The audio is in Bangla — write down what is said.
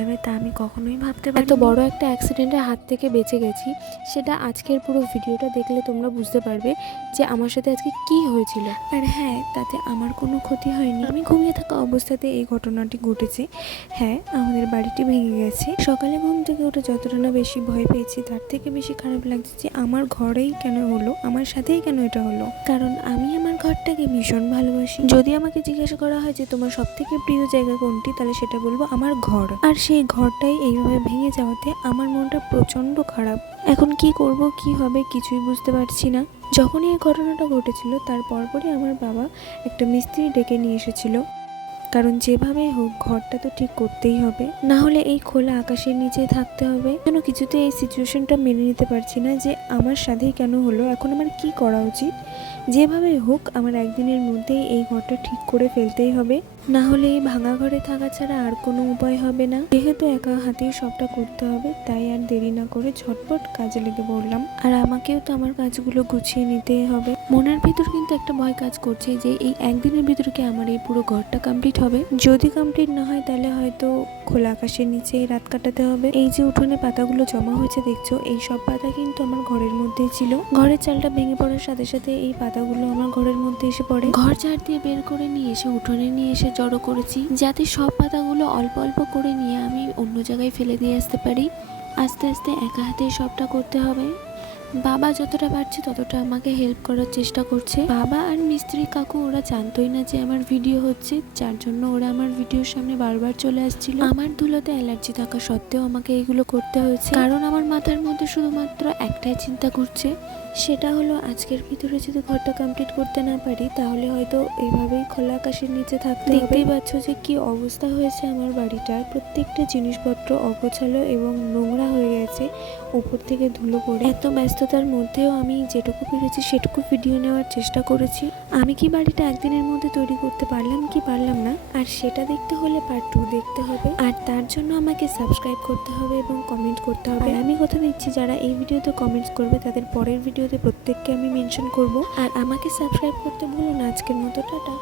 যাবে তা আমি কখনোই ভাবতে পারি। এত বড় একটা অ্যাক্সিডেন্টের হাত থেকে বেঁচে গেছি, সেটা আজকের পুরো ভিডিওটা দেখলে তোমরা বুঝতে পারবে যে আমার সাথে আজকে কি হয়েছিল। আর হ্যাঁ, তাতে আমার কোনো ক্ষতি হয়নি। আমি ঘুমিয়ে থাকা অবস্থাতে এই ঘটনাটি ঘটেছে। হ্যাঁ, আমাদের বাড়িটি ভেঙে গেছে। সকালে ঘুম থেকে উঠে যতটা না বেশি ভয় পেয়েছি, তার থেকে বেশি খারাপ লাগছে যে আমার ঘরেই কেন হলো, আমার সাথেই কেন এটা হলো। কারণ আমি আমার ঘরটাকে ভীষণ ভালোবাসি। যদি আমাকে জিজ্ঞাসা করা হয় যে তোমার সব থেকে প্রিয় জায়গা কোনটি, তাহলে সেটা বলবো আমার ঘর। আর সেই ঘরটাই এইভাবে ভেঙে যাওয়াতে আমার মনটা প্রচন্ড খারাপ। এখন কি করব, কি হবে, কিছুই বুঝতে পারছি না। যখনই এই ঘটনাটা ঘটেছিল তার পরপরই আমার বাবা একটা মিস্ত্রি ডেকে নিয়ে এসেছিল। কারণ যেভাবেই হোক ঘরটা তো ঠিক করতেই হবে, না হলে এই খোলা আকাশের নিচে থাকতে হবে। যেন কিছুতে এই সিচুয়েশনটা মেনে নিতে পারছি না যে আমার সাথেই কেন হলো। এখন আমার কি করা উচিত? যেভাবেই হোক আমার একদিনের মধ্যেই এই ঘরটা ঠিক করে ফেলতেই হবে, না হলে এই ভাঙা ঘরে থাকা ছাড়া আর কোনো উপায় হবে না। যেহেতু একা হাতেই সবটা করতে হবে, তাই আর দেরি না করে ঝটপট কাজে লেগে পড়লাম। আর আমাকেও তো আমার কাজগুলো গুছিয়ে নিতেই হবে। মনের ভিতর কিন্তু একটা ভয় কাজ করছে যে এই একদিনের ভিতরে কি আমার এই পুরো ঘরটা কমপ্লিট হবে। যদি কমপ্লিট না হয় তাহলে হয়তো খোলা আকাশের নিচেই রাত কাটাতে হবে। এই যে উঠোনে পাতাগুলো জমা হয়েছে দেখছো, এই সব পাতা কিন্তু আমার ঘরের মধ্যেই ছিল। ঘরের চালটা ভেঙে পড়ার সাথে সাথে এই পাতাগুলো আমার ঘরের মধ্যে এসে পড়ে। ঘর ঝাড় দিয়ে বের করে নিয়ে এসে উঠোনে নিয়ে এসে জড়ো করেছি, যাতে সব পাতাগুলো অল্প অল্প করে নিয়ে আমি অন্য জায়গায় ফেলে দিয়ে আসতে পারি। আস্তে আস্তে একা হাতেই সবটা করতে হবে। বাবা যতটা পারছে ততটা আমাকে হেল্প করার চেষ্টা করছে। বাবা আর মিস্ত্রি কাকু ওরা জানতোই না যে আমার ভিডিও হচ্ছে, যার জন্য ওরা আমার ভিডিওর সামনে বারবার চলে আসছিল। আমার ধুলোতে অ্যালার্জি থাকা সত্ত্বেও আমাকে এগুলো করতে হয়েছে, কারণ আমার মাথার মধ্যে শুধুমাত্র একটাই চিন্তা ঘুরছে, সেটা হলো আজকের ভিতরে যদি ঘরটা কমপ্লিট করতে না পারি তাহলে হয়তো এইভাবেই খোলা আকাশের নিচে থাকতে হবে। দেখতেই পাচ্ছ যে কি অবস্থা হয়েছে আমার বাড়িটার। প্রত্যেকটা জিনিসপত্র অগোছালো এবং নোংরা হয়ে গেছে, উপর থেকে ধুলো পড়ে। এত ব্যস্ততার মধ্যেও আমি যেটুকু পেরেছি সেটুকু ভিডিও নেওয়ার চেষ্টা করেছি। আমি কি বাড়িটা একদিনের মধ্যে তৈরি করতে পারলাম কি পারলাম না, আর সেটা দেখতে হলে পার্ট 2 দেখতে হবে। আর তার জন্য আমাকে সাবস্ক্রাইব করতে হবে এবং কমেন্ট করতে হবে। আর আমি কথা দিচ্ছি, যারা এই ভিডিওতে কমেন্টস করবে তাদের পরের ভিডিওতে প্রত্যেককে আমি মেনশন করব। আর আমাকে সাবস্ক্রাইব করতে ভুলো না। আজকের মতো টাটা।